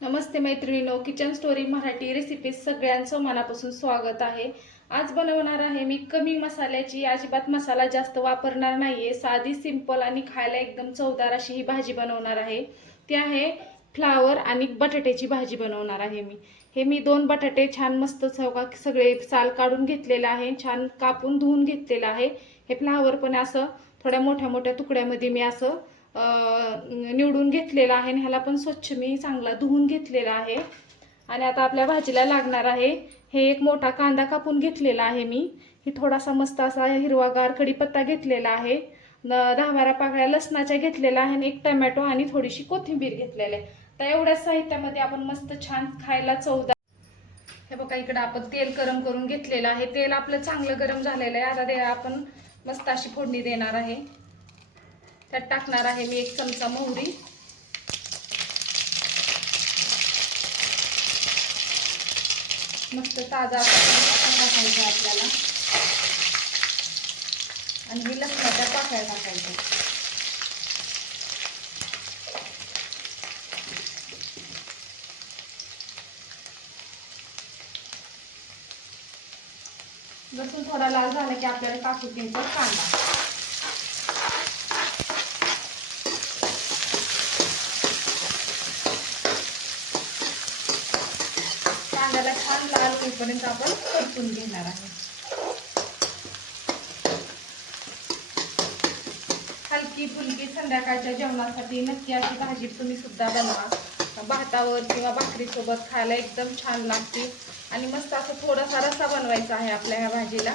नमस्ते मैत्रिणीनो kitchen story Marathi recipes सगळ्यांचं मनापासून स्वागत आहे. आज बनवणार आहे मी कमी मसाल्याची अजिबात मसाला जास्त वापरणार नाही आहे साधी सिंपल आणि खायला एकदम चवदार अशी ही भाजी बनवणार आहे. ती आहे फ्लावर आणि बटाट्याची भाजी बनवणार आहे मी. हे मी दोन बटाटे छान मस्त चौका सगळे साल काढून घेतलेलं आहे. छान कापून धुवून घेतलेलं आहे. हे फ्लावर पण असं थोड्या मोठ्या मोठ्या तुकड्यामध्ये मी असं निवडून घेतलेला आहे आणि ह्याला पण स्वच्छ मी चांगला धुवून घेतलेला आहे. आणि आता आपल्या भाजीला लागणार आहे. हे एक मोठा कांदा कापून घेतलेला आहे मी. ही थोडासा मस्त असा हिरवागार कढीपत्ता घेतलेला आहे. दहा बारा पाकळ्या लसणाच्या घेतलेल्या आहे आणि एक टमॅटो आणि थोडीशी कोथिंबीर घेतलेली आहे. तर एवढ्याच साहित्यामध्ये आपण मस्त छान खायला चवदार हे बघा इकडं आपण तेल गरम करून घेतलेलं आहे. तेल आपलं चांगलं गरम झालेलं आहे. आता ते आपण मस्त अशी फोडणी देणार आहे. त्यात टाकणार आहे मी एक चमचा मोहरी. मस्त ताजा टाकायचा आहे आपल्याला. आणि ही लसणाच्या पाकळ्या टाकायच्या. लसूण थोडा लाल झाला की आपल्याला काकू घ्यायचा कांदा. छान लाल होईपर्यंत आपण परतून घेणार आहे. हलकी फुलकी संध्याकाळच्या जेवणासाठी नक्की अशी भाजी तुम्ही सुद्धा बनवा. भातावर किंवा भाकरीसोबत खायला एकदम छान लागते. आणि मस्त असं थोडासा रसा बनवायचा आहे आपल्या ह्या भाजीला.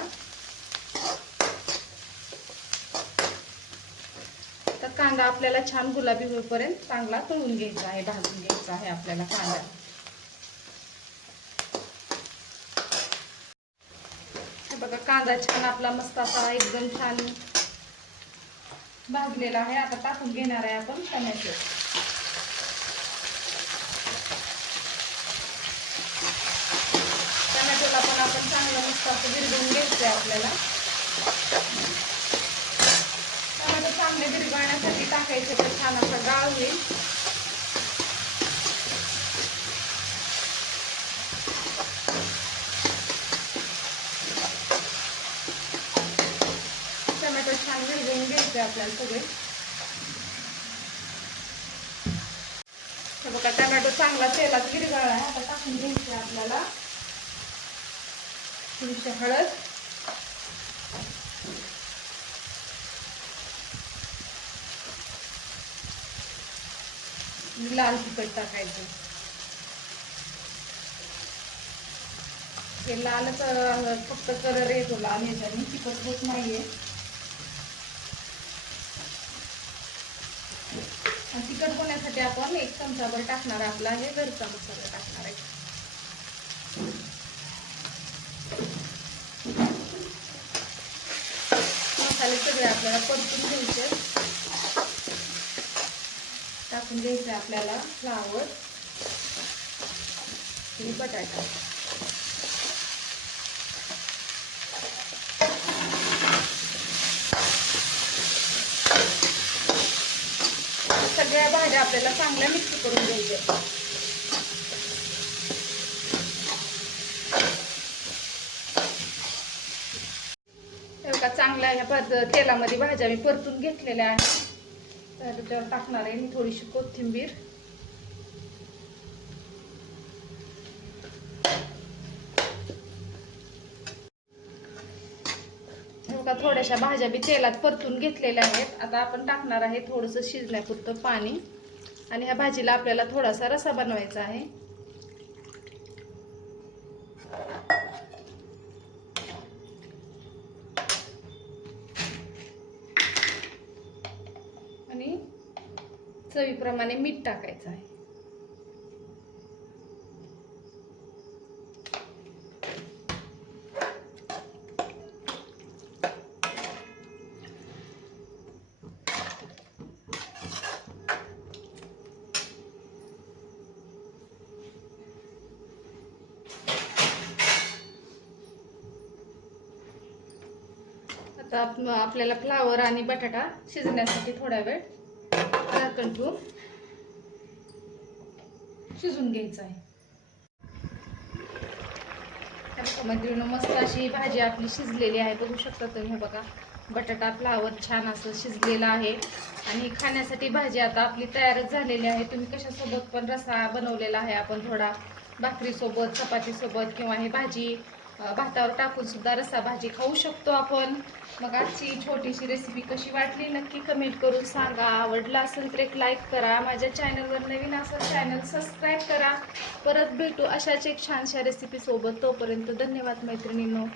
तर कांदा आपल्याला छान गुलाबी होईपर्यंत चांगला तळून घ्यायचा आहे भाजून घ्यायचा आहे आपल्याला कांदा. बघा कांदा छान आपला मस्त असा एकदम छान भाजलेला आहे. आता टाकून घेणार आहे आपण टमॅटो. टमॅटोला पण आपण चांगलं मस्त असं विरघळून घ्यायचं आहे आपल्याला. टमॅटो चांगले विरघळण्यासाठी टाकायचे तर छान असं गाळ होईल टमॅटो छान विरघळून घ्यायचे आपल्याला सगळे. हे बघा टमॅटो चांगला तेलात गिरगाळा आहे. आता टाकून घ्यायचे आपल्याला. थोडीशी हळद. लाल तिखट टाकायचं. हे लालच फक्त कलर येतो लाल ह्याच्याने तिखट होत नाहीये आणि तिखट आपण एक चमचाभर टाकणार आपला हे घरचा मसाला टाकणार आहे. मसाले सगळे आपल्याला परतून घ्यायचे. टाकून घ्यायचे आपल्याला फ्लावर आणि बटाटा. सगळ्या आपल्याला चांगल्या मिक्स करून घ्यायच्या हे चांगल्या ह्या तेलामध्ये भाज्या मी परतून घेतलेल्या आहेत. तर त्याच्यावर टाकणार आहे मी थोडीशी कोथिंबीर. का थोड्याशा भाज्या मी तेलात परतून घेतलेल्या आहेत. आता आपण टाकणार आहे थोडंसं शिजण्यापुरतं पाणी. आणि ह्या भाजीला आपल्याला थोडासा रसा बनवायचा आहे. आणि चवीप्रमाणे मीठ टाकायचं आहे. आता आपल्याला फ्लावर आणि बटाटा शिजण्यासाठी थोडा वेळ झाकण ठेवून शिजून घ्यायचं आहे. मैत्रिणी मस्त अशी भाजी आपली शिजलेली आहे. बघू शकता तुम्ही हे बघा. बटाटा फ्लावर छान असं शिजलेलं आहे. आणि खाण्यासाठी भाजी आता आपली तयारच झालेली आहे. तुम्ही कशासोबत पण रसा बनवलेला आहे आपण थोडा भाकरीसोबत चपातीसोबत किंवा हे भाजी भातावर टाकून सुद्धा रस्सा भाजी खाऊ शकतो आपण. मग आजची छोटीशी रेसिपी कशी वाटली नक्की कमेंट करून सांगा. आवडला असेल तर एक लाईक करा. माझ्या चॅनलवर नवीन असेल चॅनल सबस्क्राईब करा. परत भेटू अशाच एक छानशा रेसिपीसोबत तोपर्यंत धन्यवाद मैत्रिणींनो.